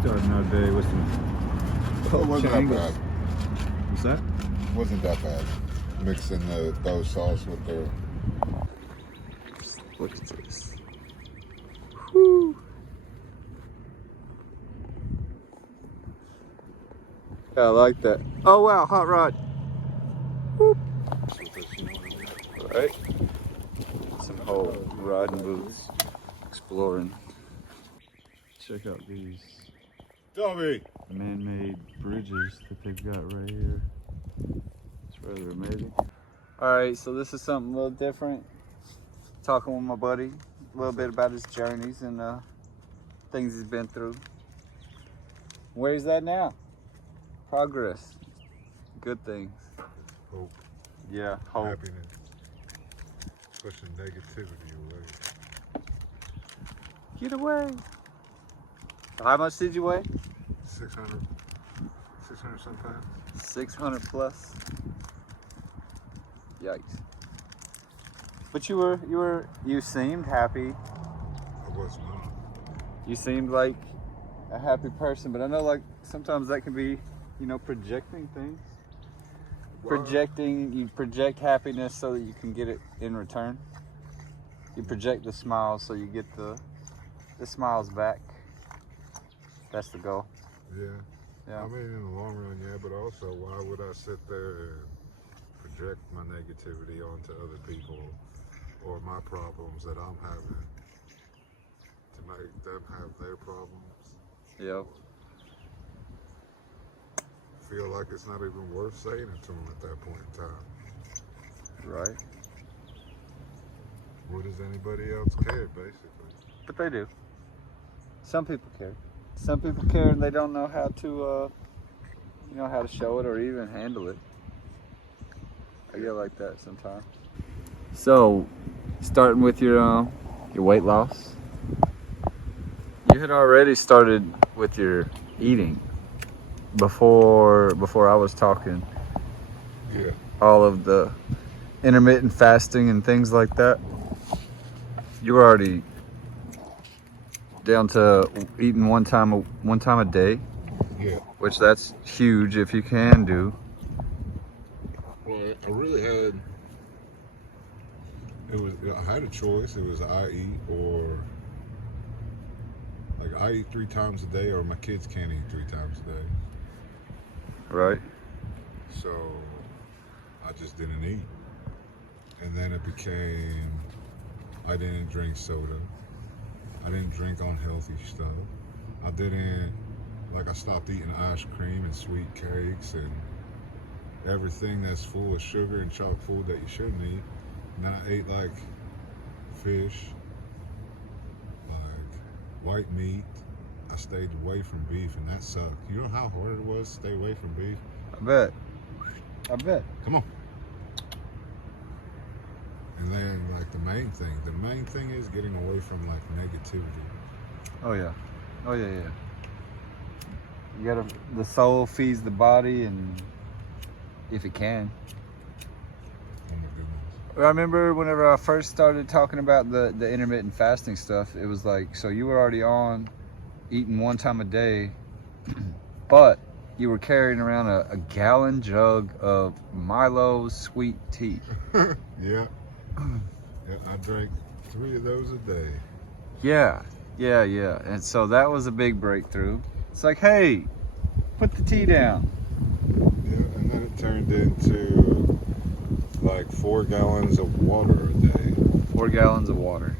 Starting another day with some It wasn't that bad. What's that? Wasn't that bad. Mixing those sauce with the... Look at this. Whew. Yeah, I like that. Oh wow, hot rod. Whoop. Right? Some whole riding boots. Exploring. Check out these Dobby! man-made bridges that they've got right here. It's rather amazing. Alright, so this is something a little different. Talking with my buddy a little bit about his journeys and things he's been through. Where's that now? Progress. Good things. Hope. Yeah, hope. Happiness. Pushing negativity away. Get away. How much did you weigh? 600 sometimes. 600 plus. Yikes. But you seemed happy. I was not. You seemed like a happy person, but I know like sometimes that can be, you know, projecting things. You project happiness so that you can get it in return. You project the smiles so you get the smiles back. That's the goal. Yeah. Yeah. I mean, in the long run, yeah, but also, why would I sit there and project my negativity onto other people or my problems that I'm having to make them have their problems? Yeah. Feel like it's not even worth saying it to them at that point in time. Right. What does anybody else care, basically? But they do. Some people care. Some people care and they don't know how to, you know, how to show it or even handle it. I get like that sometimes. So, starting with your weight loss, you had already started with your eating before I was talking. Yeah. All of the intermittent fasting and things like that. You were already down to eating one time a day. Yeah. Which that's huge if you can do. Well, I really had. I had a choice. It was I eat or like I eat 3 times a day, or my kids can't eat 3 times a day. Right. So I just didn't eat, and then it became I didn't drink soda. I didn't drink unhealthy stuff. I stopped eating ice cream and sweet cakes and everything that's full of sugar and chocolate food that you shouldn't eat. And then I ate like fish, like white meat. I stayed away from beef, and that sucked. You know how hard it was to stay away from beef? I bet. Come on. And then like the main thing is getting away from like negativity. Oh yeah. You gotta, the soul feeds the body, and if it can. Oh my goodness. I remember whenever I first started talking about the intermittent fasting stuff, it was like, so you were already on eating 1 time a day, but you were carrying around a gallon jug of Milo's sweet tea. Yeah. I drank 3 of those a day. Yeah. And so that was a big breakthrough. It's like, hey, put the tea down. Yeah, and then it turned into like 4 gallons of water a day. 4 gallons of water.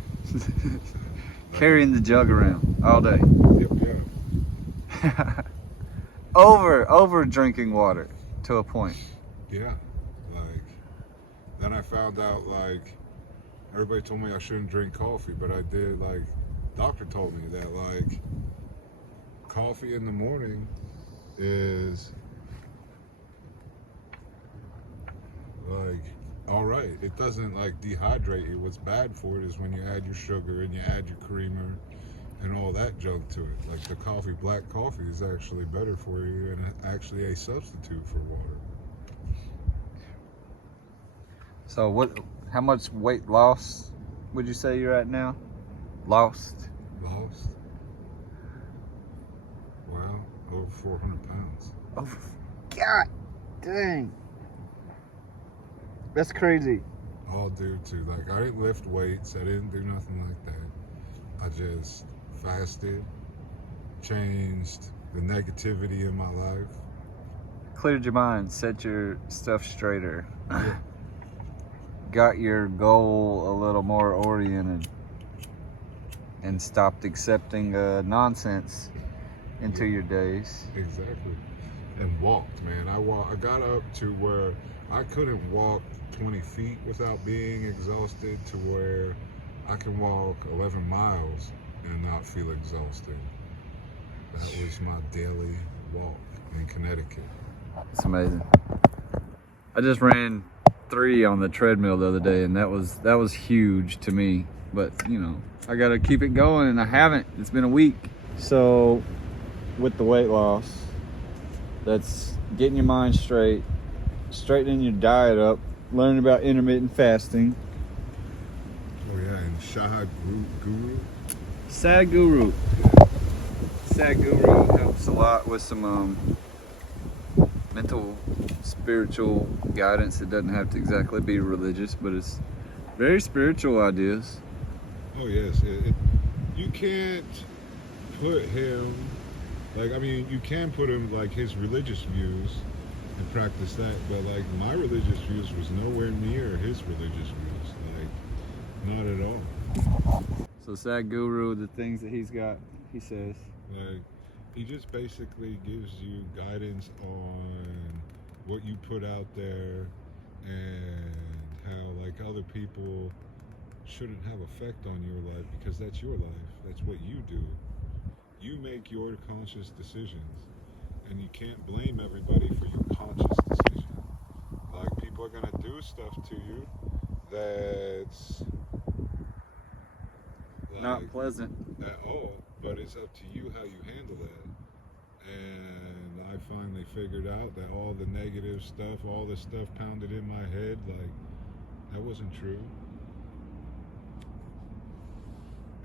Carrying the jug around all day. Yep, yeah. over drinking water to a point. Yeah. Like, then I found out, like, everybody told me I shouldn't drink coffee, but I did. Like, doctor told me that, like, coffee in the morning is like all right. It doesn't like dehydrate you. What's bad for it is when you add your sugar and you add your creamer and all that junk to it. Like the black coffee is actually better for you and actually a substitute for water. So how much weight loss would you say you're at now? Lost? Wow, over 400 pounds. Oh, God dang. That's crazy. All due to, like, I didn't lift weights. I didn't do nothing like that. I just fasted, changed the negativity in my life. Cleared your mind, set your stuff straighter. Yeah. Got your goal a little more oriented and stopped accepting nonsense into your days. Exactly. And walked, man. I got up to where I couldn't walk 20 feet without being exhausted, to where I can walk 11 miles and not feel exhausted. That was my daily walk in Connecticut. It's amazing. I just ran 3 on the treadmill the other day, and that was huge to me. But you know, I gotta keep it going, and I haven't. It's been a week. So with the weight loss, that's getting your mind straight, straightening your diet up, learning about intermittent fasting. Oh yeah, and Shahad Guru. Sadhguru. Sadhguru helps a lot with some mental, spiritual guidance. It doesn't have to exactly be religious, but it's very spiritual ideas. Oh yes, you can't put him, like, I mean, you can put him, like, his religious views and practice that, but like my religious views was nowhere near his religious views, like, not at all. So Sadhguru, the things that he's got, he says, Like, he just basically gives you guidance on what you put out there and how, like, other people shouldn't have effect on your life, because that's your life. That's what you do. You make your conscious decisions, and you can't blame everybody for your conscious decision. Like, people are gonna do stuff to you that's like, not pleasant. at all, but it's up to you how you handle that. And I finally figured out that all the negative stuff, all the stuff pounded in my head, like, that wasn't true.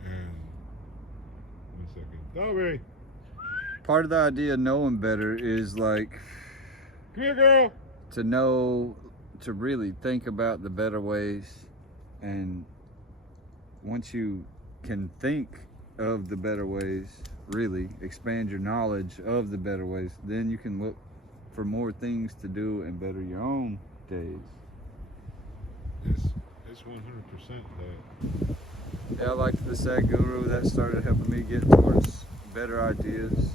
And 1 second. Dobby! Part of the idea of knowing better is like Come here, girl! to know, to really think about the better ways, and once you can think of the better ways, really expand your knowledge of the better ways, then you can look for more things to do and better your own days. It's 100% that. Yeah, I liked the Sadhguru. That started helping me get towards better ideas.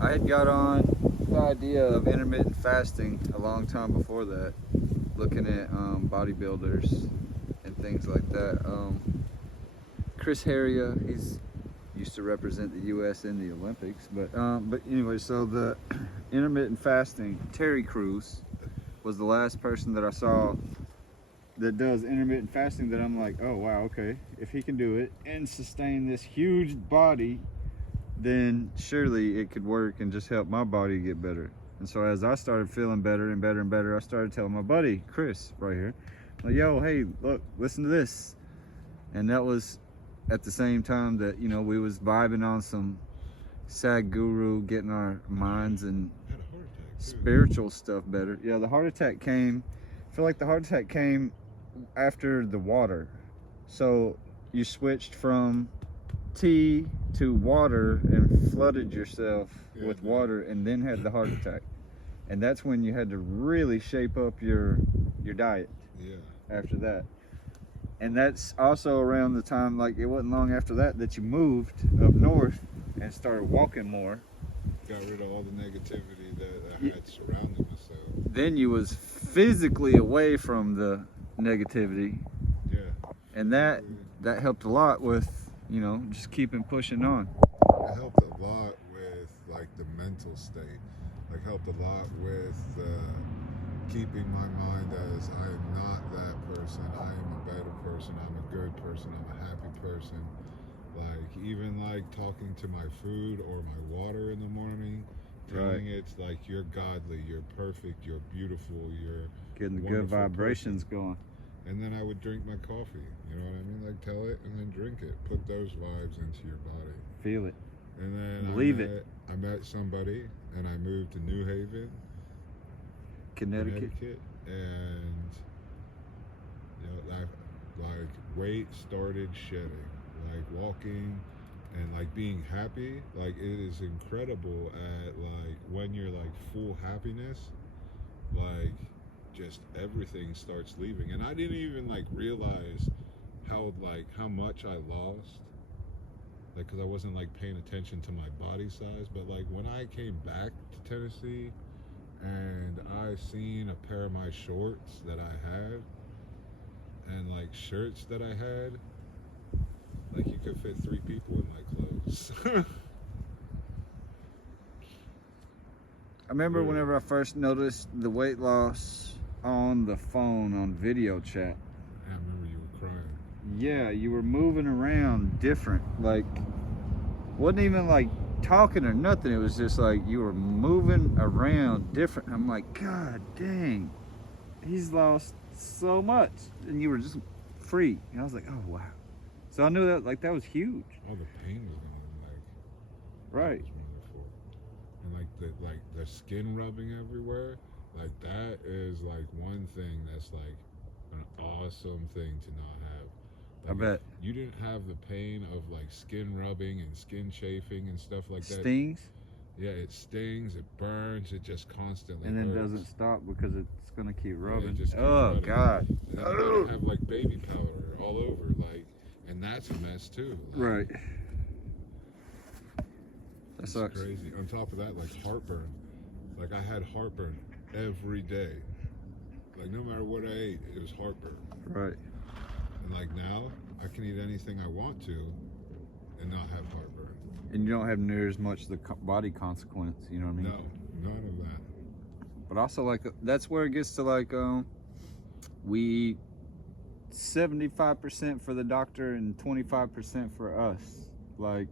I had got on the idea of intermittent fasting a long time before that, looking at bodybuilders and things like that. Chris he's used to represent the U.S. in the Olympics, but anyway, so the intermittent fasting, Terry Cruze was the last person that I saw that does intermittent fasting that I'm like, oh wow, okay, if he can do it and sustain this huge body, then surely it could work and just help my body get better. And so as I started feeling better and better and better, I started telling my buddy Chris right here, like, yo, hey, look, listen to this. And that was at the same time that, you know, we was vibing on some Sadhguru, getting our minds and I had a heart attack, too. spiritual stuff better. Yeah, the heart attack came, I feel like the heart attack came after the water. So you switched from tea to water and flooded yourself with water, and then had the heart attack. And that's when you had to really shape up your diet. Yeah. After that. And that's also around the time, like, it wasn't long after that that you moved up north and started walking more. Got rid of all the negativity that I had surrounding myself. Then you was physically away from the negativity. Yeah. And that helped a lot with, you know, just keeping pushing on. It helped a lot with, like, the mental state. Like, helped a lot with keeping my mind as I am not that person. I am a better person. I'm a good person. I'm a happy person. Like, even like talking to my food or my water in the morning, telling it, like, you're godly, you're perfect, you're beautiful, you're getting the good vibrations going. And then I would drink my coffee, you know what I mean? Like, tell it and then drink it. Put those vibes into your body. Feel it. And then Believe it. I met somebody, and I moved to New Haven, Connecticut. And that, like, weight started shedding, like walking and like being happy. Like, it is incredible at like when you're like full happiness, like just everything starts leaving. And I didn't even like realize how much I lost, like, because I wasn't like paying attention to my body size. But like when I came back to Tennessee and I seen a pair of my shorts that I had and like shirts that I had, like you could fit 3 people in my clothes. I remember whenever I first noticed the weight loss on the phone on video chat. I remember you were crying. Yeah, you were moving around different. Like, wasn't even like talking or nothing. It was just like you were moving around different. I'm like, God dang, he's lost so much. And you were just free. And I was like, oh, wow. So I knew that, like, that was huge. All the pain was gone, like. Right. That was wonderful. And like the skin rubbing everywhere, like that is like one thing that's like an awesome thing to not have. Like, I bet. You didn't have the pain of like skin rubbing and skin chafing and stuff like that. Stings. Yeah, it stings, it burns, it just constantly And then hurts. doesn't stop because it's gonna keep rubbing. Yeah, it just keeps oh running. God. And then you gotta have like baby powder all over, like, and that's a mess too. Like, Right. That sucks. Crazy. On top of that, like heartburn. Like I had heartburn every day. Like no matter what I ate, it was heartburn. Right. And like now, I can eat anything I want to and not have heartburn. And you don't have near as much the body consequence, you know what I mean? No, none of that. But also, like, that's where it gets to, like, we 75% for the doctor and 25% for us. Like,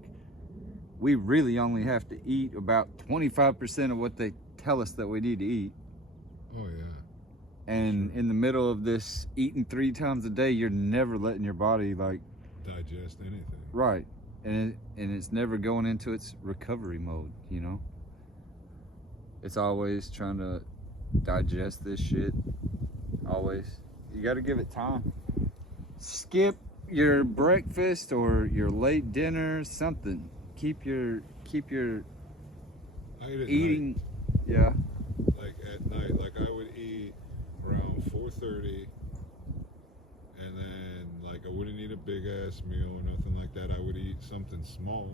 we really only have to eat about 25% of what they tell us that we need to eat. Oh yeah. And in the middle of this eating 3 times a day, you're never letting your body, like, Digest anything. right. And it's never going into its recovery mode, you know? It's always trying to digest this shit. Always. You got to give it time. Skip your breakfast or your late dinner, something. Keep your I ate at eating. night. Yeah. Like at night, like I would eat around 4:30, and then like I wouldn't eat a big ass meal or nothing like that. I would eat something small,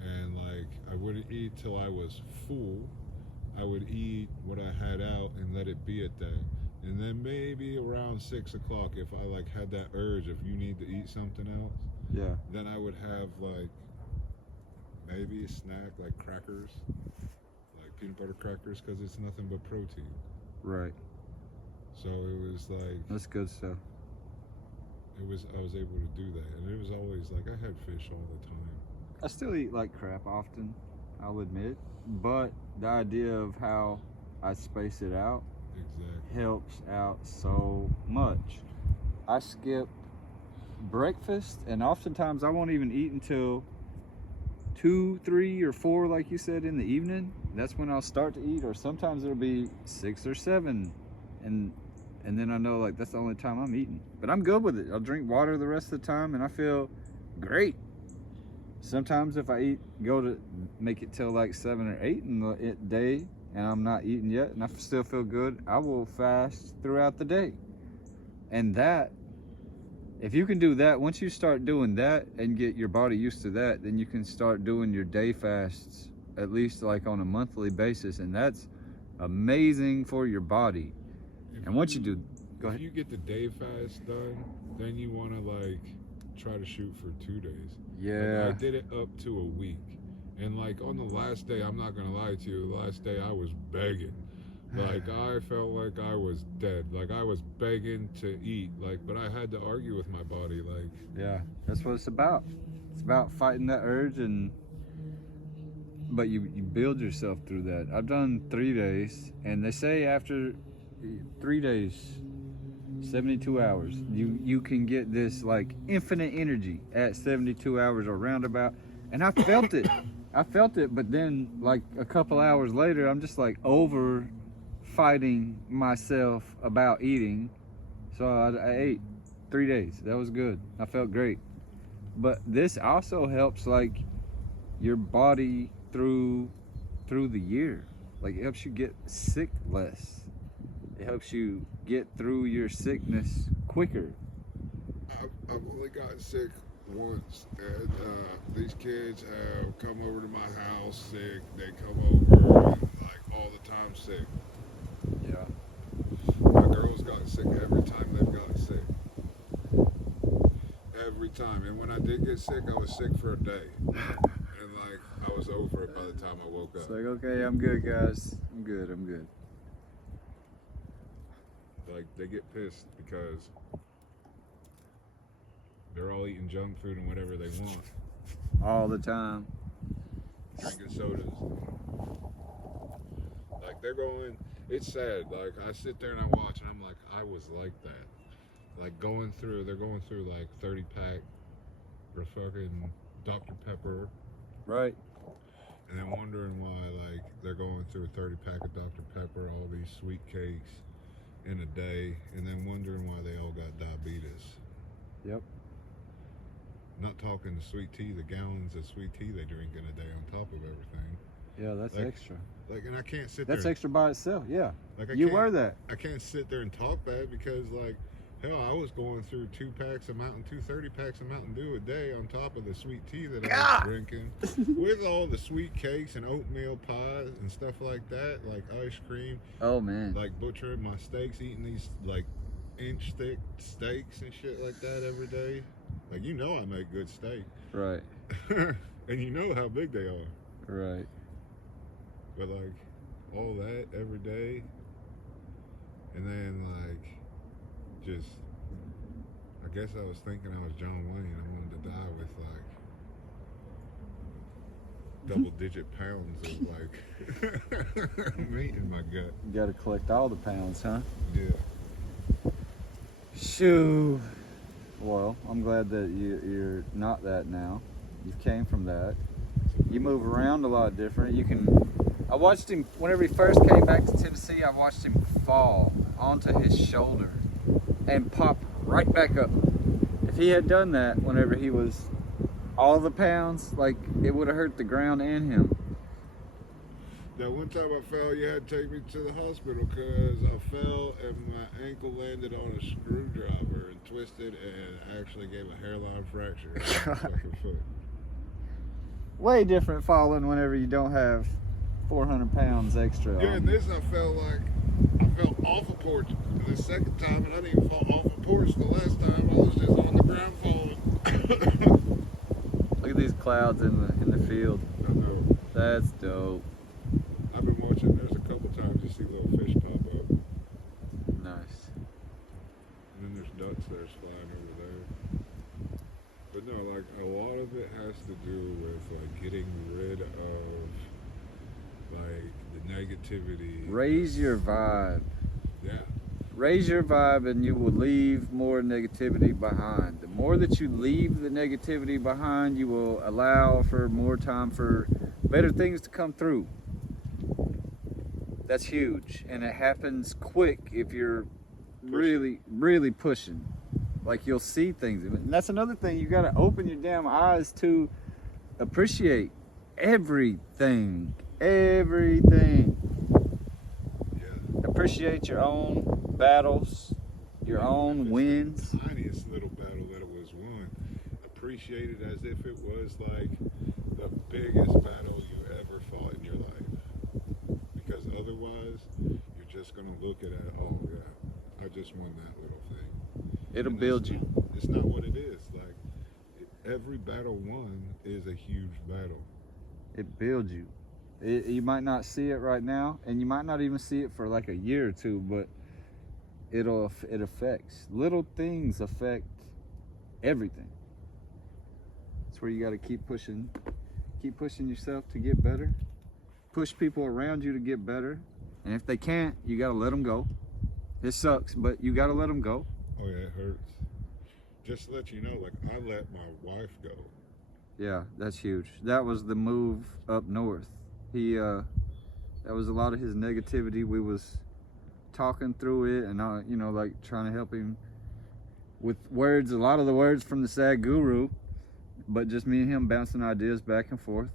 and like I wouldn't eat till I was full. I would eat what I had out and let it be at that. And then maybe around 6 o'clock, if I like had that urge, if you need to eat something else, Yeah. then I would have like maybe a snack like crackers, like peanut butter crackers, because it's nothing but protein. Right. So it was like That's good stuff. I was able to do that, and it was always like I had fish all the time. I still eat like crap often, I'll admit, but the idea of how I space it out Exactly. helps out so much. I skip breakfast, and oftentimes I won't even eat until 2, 3, or 4, like you said, in the evening. That's when I'll start to eat, or sometimes it'll be 6 or 7, and then I know like that's the only time I'm eating. But I'm good with it. I'll drink water the rest of the time, and I feel great. Sometimes if I go to make it till like 7 or 8 in the day, and I'm not eating yet, and I still feel good, I will fast throughout the day. And that, if you can do that, once you start doing that and get your body used to that, then you can start doing your day fasts, at least like on a monthly basis, and that's amazing for your body. And once you do, go ahead. If you get the day fast done, then you want to like try to shoot for 2 days. Yeah. Like, I did it up to a week. And like on the last day, I'm not gonna lie to you, the last day I was begging. Like I felt like I was dead. Like I was begging to eat. Like, but I had to argue with my body. Like, Yeah, that's what it's about. It's about fighting that urge, but you build yourself through that. I've done 3 days, and they say after 3 days, 72 hours, you can get this like infinite energy at 72 hours or roundabout. And I felt it. I felt it, but then like a couple hours later, I'm just like over fighting myself about eating. So I ate 3 days. That was good. I felt great. But this also helps like your body through the year. Like it helps you get sick less. It helps you get through your sickness quicker. I've only gotten sick once, and these kids have come over to my house sick. They come over and, like all the time sick. Yeah. My girl's gotten sick every time they've gotten sick. Every time. And when I did get sick, I was sick for a day. And like I was over it by the time I woke up. It's like, okay, I'm good, guys. I'm good. Like they get pissed because they're all eating junk food and whatever they want. All the time. Drinking sodas. Like they're going, it's sad. Like I sit there and I watch and I'm like, I was like that. Like they're going through like 30 pack of fucking Dr. Pepper. Right. And then wondering why like they're going through a 30 pack of Dr. Pepper, all these sweet cakes in a day, and then wondering why they all got diabetes. Yep. Not talking the sweet tea, the gallons of sweet tea they drink in a day on top of everything. Yeah, that's like, extra. Like, and I can't sit That's there. extra by itself, yeah. Like You were that. I can't sit there and talk bad because, like, hell, I was going through 2 packs of Mountain, 30 packs of Mountain Dew a day on top of the sweet tea that I was drinking, with all the sweet cakes and oatmeal pies and stuff like that, like ice cream. Oh man. Like butchering my steaks, eating these like inch thick steaks and shit like that every day. Like, you know I make good steak. Right. And you know how big they are. Right. But like all that every day, and then like just, I guess I was thinking I was John Wayne. I wanted to die with like double-digit pounds of like meat in my gut. You got to collect all the pounds, huh? Yeah. Shoo. Well, I'm glad that you're not that now. You came from that. You move around a lot different. I watched him whenever he first came back to Tennessee. I watched him fall onto his shoulder and pop right back up. If he had done that whenever he was all the pounds, like it would have hurt the ground and him. Now, one time I fell, you had to take me to the hospital because I fell and my ankle landed on a screwdriver and twisted and actually gave a hairline fracture in my fucking foot. Way different falling whenever you don't have 400 pounds extra. Yeah, and this I fell off a porch the second time, and I didn't even fall off a porch the last time. I was just on the ground falling. Look at these clouds in the field. I know. That's dope. I've been watching. There's a couple times you see little fish pop up. Nice. And then there's ducks that's flying over there. But no, like a lot of it has to do with like getting rid of like the negativity. Raise your vibe. Yeah. Raise your vibe and you will leave more negativity behind. The more that you leave the negativity behind, you will allow for more time for better things to come through. That's huge. And it happens quick if you're really, really pushing. Like you'll see things. And that's another thing. You got to open your damn eyes to appreciate everything. Everything. Yeah. Appreciate your own battles, your own wins. The tiniest little battle that it was won. Appreciate it as if it was like the biggest battle you ever fought in your life. Because otherwise, you're just going to look at it, oh yeah, I just won that little thing. It'll build you. It's not what it is. Like, every battle won is a huge battle. It builds you. You might not see it right now, and you might not even see it for like a year or two, but it affects. Little things affect everything. That's where you got to keep pushing yourself to get better. Push people around you to get better, and if they can't, you got to let them go. It sucks, but you got to let them go. Oh yeah, it hurts. Just to let you know, like I let my wife go Yeah, that's huge. That was the move up north. He that was a lot of his negativity. We was talking through it, and you know, like trying to help him with words, a lot of the words from the Sad Guru, but just me and him bouncing ideas back and forth,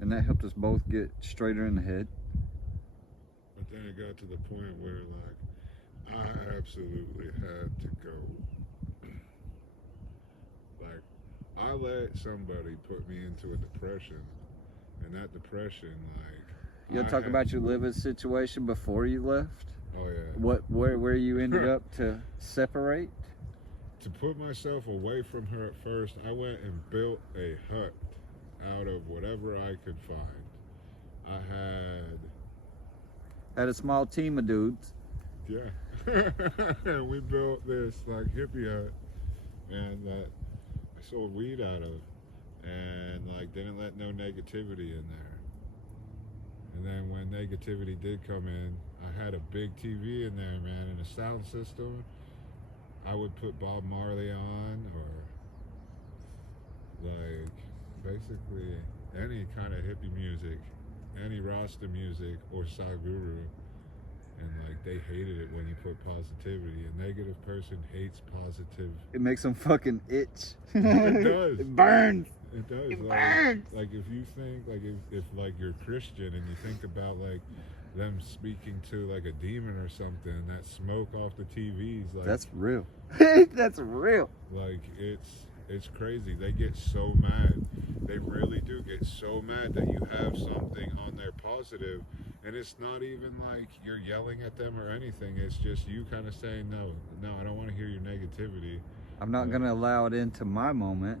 and that helped us both get straighter in the head. But then it got to the point where, like, I absolutely had to go. Like, I let somebody put me into a depression, and that depression, like, You'll talk about your living situation before you left. Oh yeah. Where you ended up to separate? To put myself away from her at first, I went and built a hut out of whatever I could find. I had a small team of dudes. Yeah. And we built this like hippie hut, and that I sold weed out of, and like didn't let no negativity in there. And then when negativity did come in, I had a big TV in there, man, and a sound system. I would put Bob Marley on, or like basically any kind of hippie music, any Rasta music or Saguru. And like they hated it when you put positivity. A negative person hates positive. It makes them fucking itch. It does. It burns. It does. It like, burns. Like if you think like if like you're Christian and you think about like them speaking to like a demon or something, that smoke off the TVs, like that's real. That's real. Like it's crazy. They get so mad. They really do get so mad that you have something on their positive, and it's not even like you're yelling at them or anything. It's just you kind of saying, no, I don't want to hear your negativity. I'm not gonna allow it into my moment.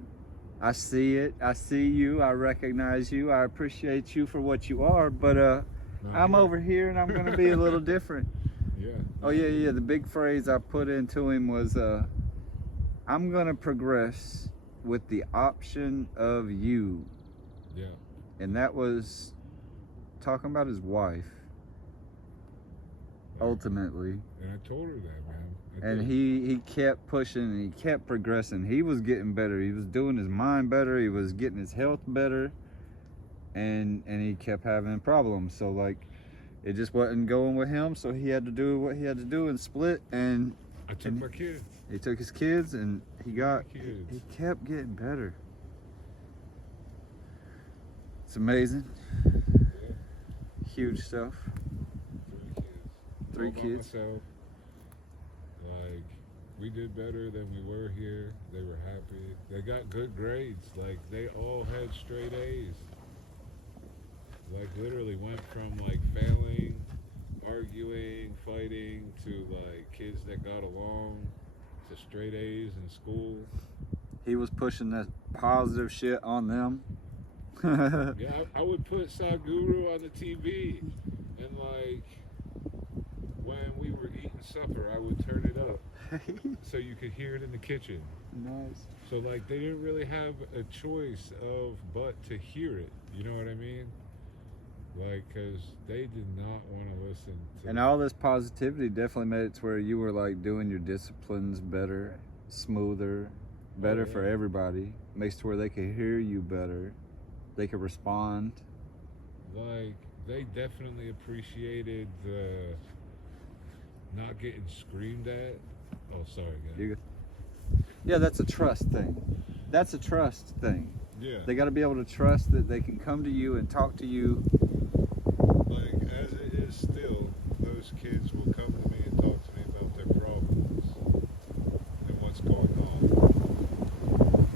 I see it. I see you. I recognize you. I appreciate you for what you are, but I'm over here and I'm gonna be a little different. Yeah. Oh yeah. The big phrase I put into him was, I'm gonna progress with the option of you. Yeah. And that was talking about his wife. Yeah. Ultimately. And I told her that, man. And he kept pushing and he kept progressing. He was getting better. He was doing his mind better. He was getting his health better. And he kept having problems. So like it just wasn't going with him. So he had to do what he had to do and split. And I took my kids. He took his kids and he kept getting better. It's amazing. Yeah. Huge stuff. 3 kids. Three kids. Myself. Like, we did better than we were here. They were happy. They got good grades. Like, they all had straight A's. Like, literally went from, like, failing, arguing, fighting, to, like, kids that got along, to straight A's in school. He was pushing that positive shit on them. Yeah, I would put Saguru on the TV, and, like, when we were eating supper, I would turn it up so you could hear it in the kitchen. Nice. So like they didn't really have a choice of but to hear it. You know what I mean? Like, because they did not want to listen to. And all this positivity definitely made it to where you were like doing your disciplines better, smoother, better for everybody. Makes it to where they could hear you better. They could respond. Like they definitely appreciated the not getting screamed at. Oh, sorry, guys. Yeah, that's a trust thing. That's a trust thing. Yeah. They got to be able to trust that they can come to you and talk to you. Like, as it is still, those kids will come to me and talk to me about their problems and what's going on.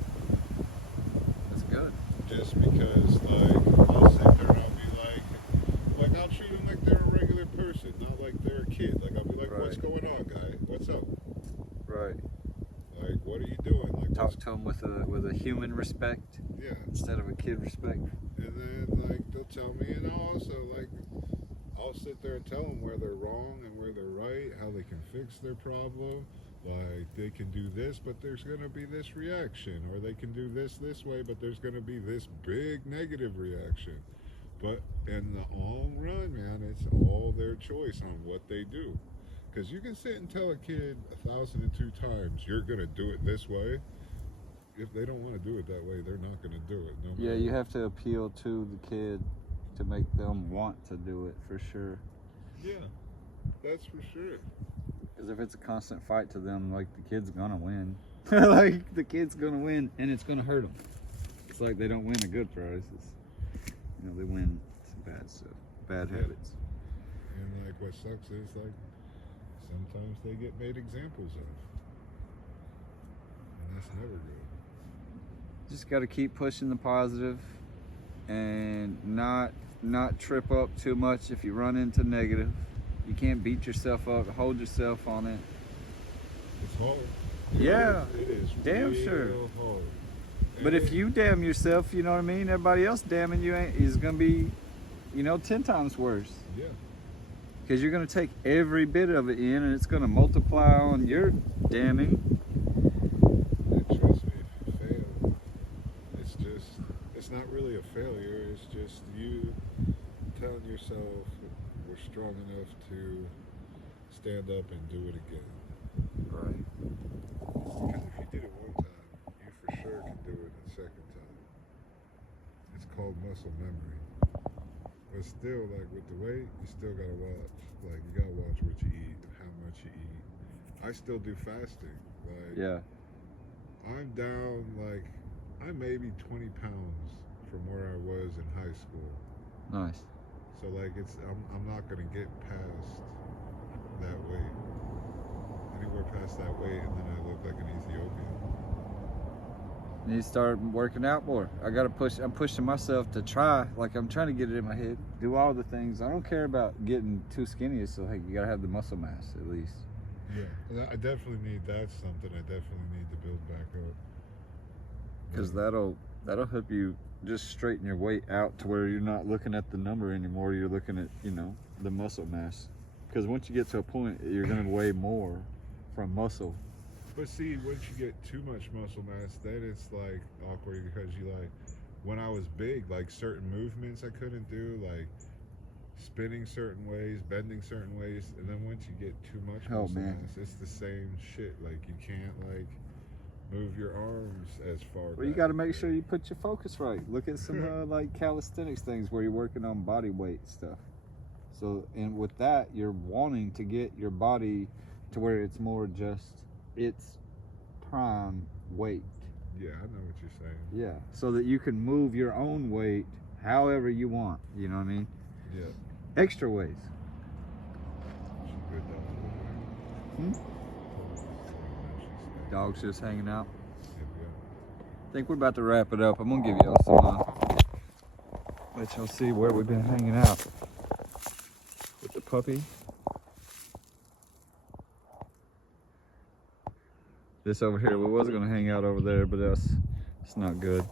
That's good. Just because, like, I'll sit there and I'll be like I'll treat them like they're a regular person, not like they're a kid. Like, I'll be like, what's going on, guy? What's up? Right. Like, what are you doing? Like, talk to them with a human respect. Yeah. Instead of a kid respect. And then, like, they'll tell me, and I'll also, like, I'll sit there and tell them where they're wrong and where they're right, how they can fix their problem. Like, they can do this, but there's going to be this reaction. Or they can do this way, but there's going to be this big negative reaction. But in the long run, man, it's all their choice on what they do. Because you can sit and tell a kid 1,002 times, you're going to do it this way. if they don't want to do it that way, they're not going to do it. No Yeah, matter you what. have to appeal to the kid to make them want to do it for sure. Yeah, that's for sure. Because if it's a constant fight to them, like the kid's gonna win. Like the kid's gonna win, and it's gonna hurt them. It's like they don't win a good prize. You know, they win some bad stuff, bad habits. And like what sucks is like sometimes they get made examples of, and that's never good. Just got to keep pushing the positive, and not trip up too much if you run into negative. You can't beat yourself up. Hold yourself on it. It's hard. Yeah, it is damn real sure. hard. But if you damn yourself, you know what I mean? Everybody else damning you is going to be, 10 times worse. Yeah. Because you're going to take every bit of it in, and it's going to multiply on your damning. And trust me, if you fail, it's not really a failure. It's just you telling yourself you're strong enough to stand up and do it again. Right. Because if you did it one time, you for sure can do it a second time. It's called muscle memory. But still, like with the weight, you still gotta watch. Like you gotta watch what you eat and how much you eat. I still do fasting. Like Yeah. I'm down like I'm maybe 20 pounds from where I was in high school. Nice. So like I'm not gonna get past that weight. Anywhere past that weight, and then I look like an Ethiopian. Need to start working out more. I'm pushing myself to try. Like I'm trying to get it in my head. Do all the things. I don't care about getting too skinny. So hey, you gotta have the muscle mass at least. Yeah, I definitely need. That's something I definitely need to build back up. Because that'll help you just straighten your weight out to where you're not looking at the number anymore. You're looking at the muscle mass. Because once you get to a point, you're gonna weigh more from muscle. But see, once you get too much muscle mass, then it's like awkward because you like, when I was big, like certain movements I couldn't do, like spinning certain ways, bending certain ways, and then once you get too much muscle mass, it's the same shit. Like you can't like move your arms as far. Well, you got to make sure you put your focus right. Look at some like calisthenics things where you're working on body weight stuff. So, and with that, you're wanting to get your body to where it's more just its prime weight. Yeah, I know what you're saying. Yeah, so that you can move your own weight however you want. You know what I mean? Yeah. Extra ways. Good dog. Dog's just hanging out. Yeah. I think we're about to wrap it up. I'm gonna give y'all some. Let y'all see where we've been hanging out with the puppy. This over here, we was gonna hang out over there, but it's not good.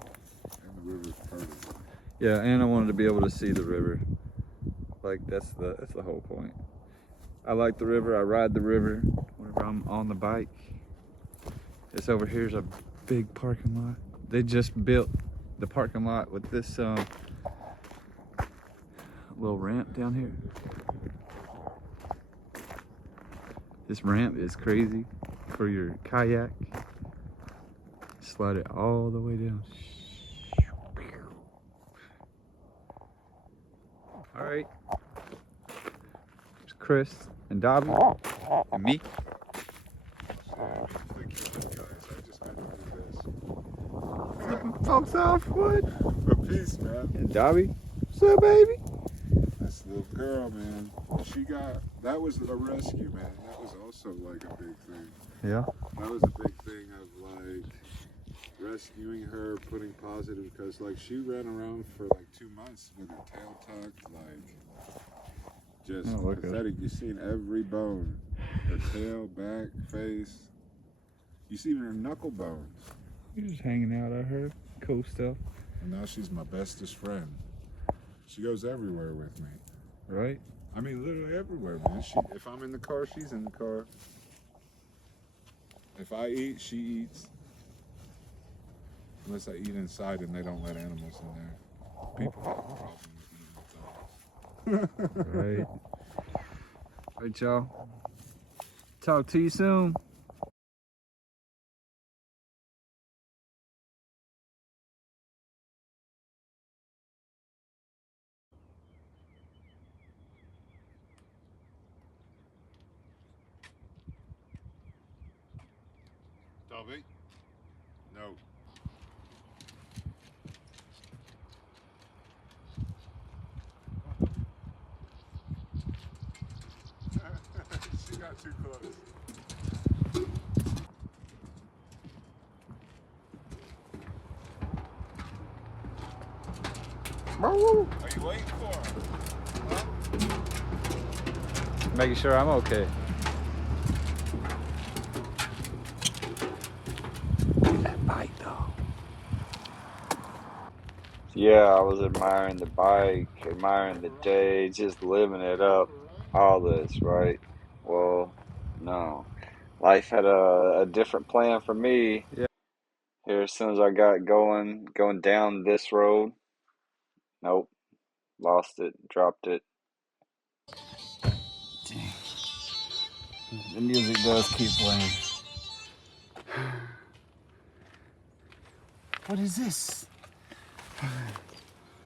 And the river's perfect. Yeah, and I wanted to be able to see the river. Like that's the whole point. I like the river. I ride the river whenever I'm on the bike. This over here is a big parking lot. They just built the parking lot with this little ramp down here. This ramp is crazy for your kayak. Slide it all the way down. All right. There's Chris and Dobby and me. Flipping folks off, what? But peace, man. And Dobby, what's up, baby? This little girl, man. That was a rescue, man. That was also like a big thing. Yeah. That was a big thing of like rescuing her, putting positive, because like she ran around for like 2 months with her tail tucked, like just pathetic. You seen every bone, her tail, back, face. You seen her knuckle bones. You're just hanging out at her, cool stuff. And now she's my bestest friend. She goes everywhere with me. Right? I mean, literally everywhere, man. If I'm in the car, she's in the car. If I eat, she eats. Unless I eat inside and they don't let animals in there. People have a problem with eating with dogs. Right. Right, y'all. Talk to you soon. Dobby? No. She got too close. Are you waiting for him? Huh? Making sure I'm okay. That bike though. Yeah, I was admiring the bike, admiring the day, just living it up. All this, right? Well, no. Life had a different plan for me. Yeah. Here, as soon as I got going down this road, nope, lost it, dropped it. Dang. The music does keep playing. What is this?